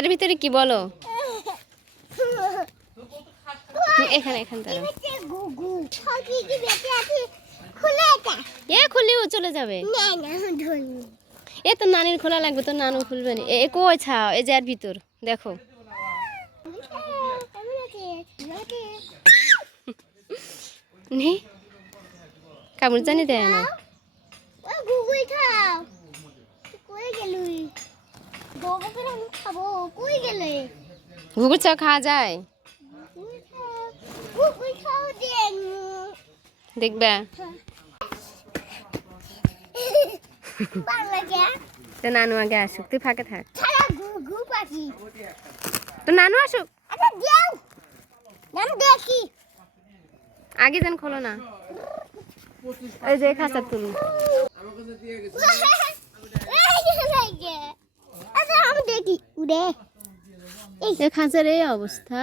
এর ভিতরে কি বলো? এখানে খুললেও চলে যাবে। এ তো নানির খোলা লাগবে, তো নানু খুলবে না। এ কই ছাও, এই যে এর ভিতর দেখো। নে কামড় জানি দেয় না। ঘুঘুর চাও খাওয়া যায়? দেখবা তো নানু আগে আসুক, তুই ফাঁকে থাক। তো নানু আসুক আগে, যেন খোলো না। এই যে খাঁচা তুলুন, খাঁচার এই অবস্থা।